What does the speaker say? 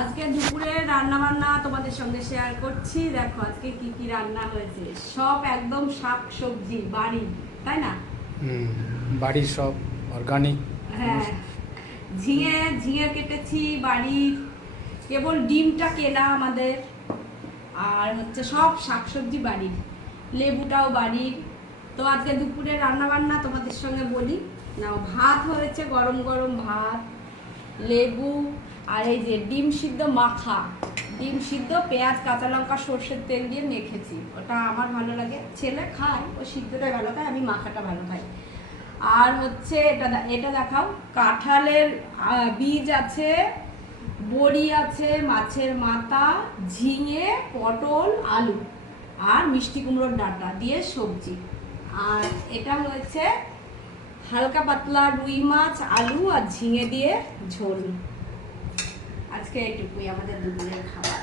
আজকে দুপুরে রান্না বান্না তোমাদের সঙ্গে শেয়ার করছি। দেখো আজকে কি কি রান্না হয়েছে, সব একদম শাক সবজি বাড়ি, তাই না? বাড়ির সব অর্গানিক। হ্যাঁ, ঝিঙে ঝিঙে কেটেছি বাড়ির, কেবল ডিমটা কেনা আমাদের, আর হচ্ছে সব শাকসবজি বাড়ির, লেবুটাও বাড়ির। তো আজকে দুপুরে রান্না বান্না তোমাদের সঙ্গে বলি নাও। ভাত হয়েছে, গরম গরম ভাত, লেবু, আর এই যে ডিম সিদ্ধ মাখা, ডিম সিদ্ধ পেঁয়াজ কাঁচা লঙ্কা সর্ষের তেল দিয়ে মেখেছি। ওটা আমার ভালো লাগে, ছেলে খায়, ও সিদ্ধটা ভালো খায়, আমি মাখাটা ভালো খাই। আর হচ্ছে এটা দেখাও, কাঁঠালের বীজ আছে, বড়ি আছে, মাছের মাথা, ঝিঙে, পটল, আলু আর মিষ্টি কুমড়োর ডাঁটা দিয়ে সবজি। আর এটা হয়েছে হালকা পাতলা রুই মাছ, আলু আর ঝিঙে দিয়ে ঝোল। আজকে এইটুকুই আমাদের দুপুরের খাবার।